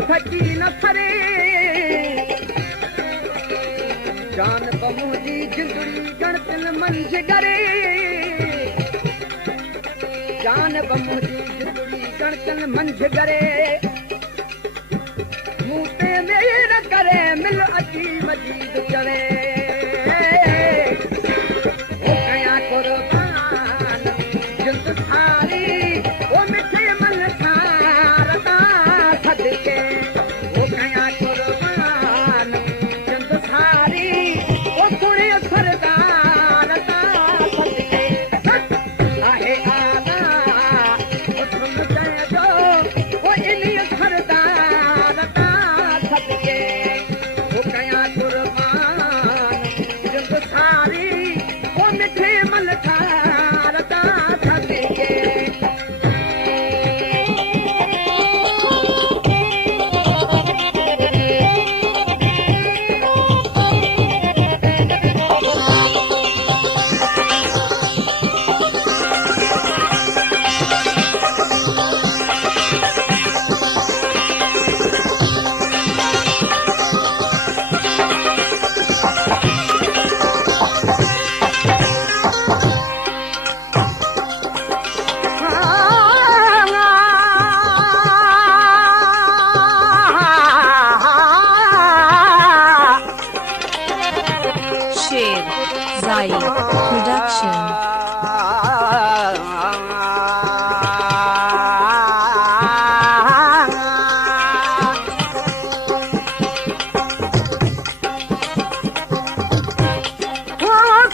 थकी न सरे जान बमुजी जिंदड़ी गणतन मंझ करे जान बमुजी जिंदड़ी गणतन मंझ करे मूते मेर करे मिल अची मजीद चले ओ कया कुर्बान जिंद सारी ओ मिठे मन सारता सदके ओ कया कुर्बान जिंद सारी ओ सुने सरदार ता सदके आहे आला ओ सुन जय जो ओ इनी सरदार ता सदके ओ कया कुर्बान जिंद सारी ओ मिठे मन सारता सदके Sher Zai Production.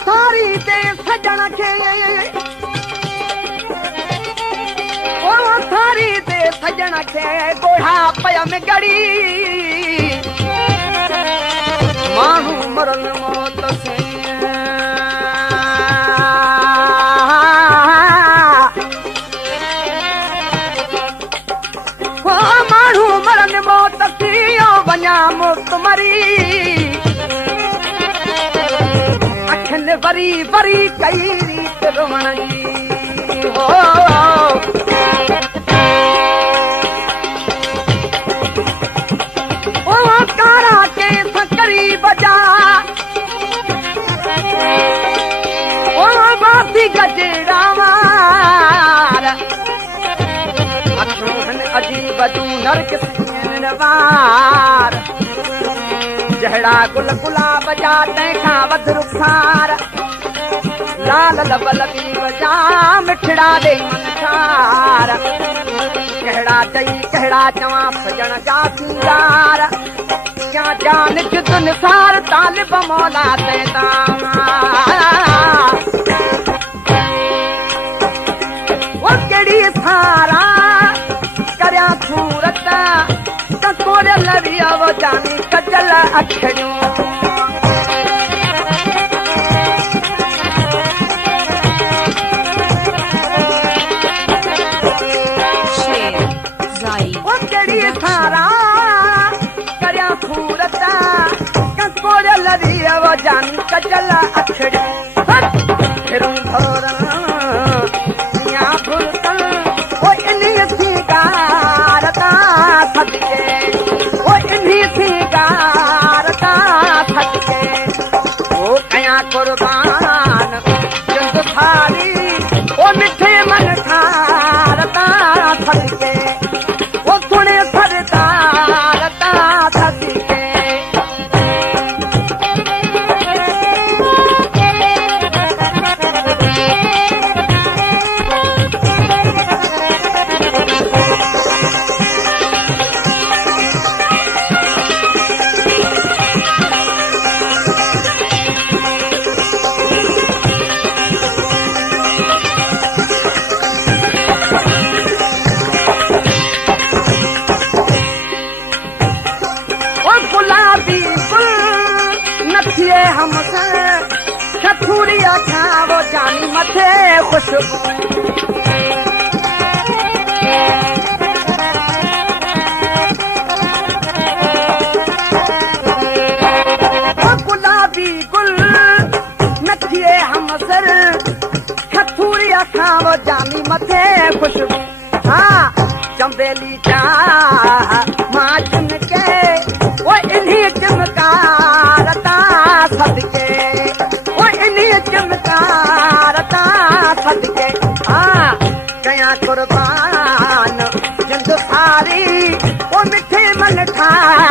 सारी ते सजण खे ओ सारी ते सजण खे गोढ़ा पयम गड़ी माण्हू मरन मौत से ओ माण्हू मरन मौत थी वञा मुक्त मरी अखियुनि वरी वरी कई रीत रोअण जी हो ओ कारा के सकरी बजा ओ बाती गजरा वार अखियुनि अजीब जूं नरक सियन वार जहिड़ा गुल गुलाब जा तंहिंखां वधि रुखार लाल लबल बजा मिठड़ा ॾे मनसार कहिड़ा चई कहिड़ा चवां सजण जा सिंगार क्या जान जुद निसार तालिब मौला तैता वो कहिड़ी सारा करियां सूरत कोरे लविया वो जानी कजल अखड़ियूं Sher Zai वो कड़ी सारा करिया सूरत कोरे लविया वो जानी कजल अखड़ियूं फिरूं थोरा या भुलतन वो इन्ही सिंगारता सदके ओ इन्ही सिंगारता सदके ओ कया कुर्बान जिंद सारी ओ मिठे मन खारता सदके ओ सुने सरदारता सदके हमसे छठुरिया खावो जानी मथे खुशबू गुलाबी गुल नथिए हमसर छठुरिया खावो जानी मथे खुशबू हाँ चंबेली जा माँ हा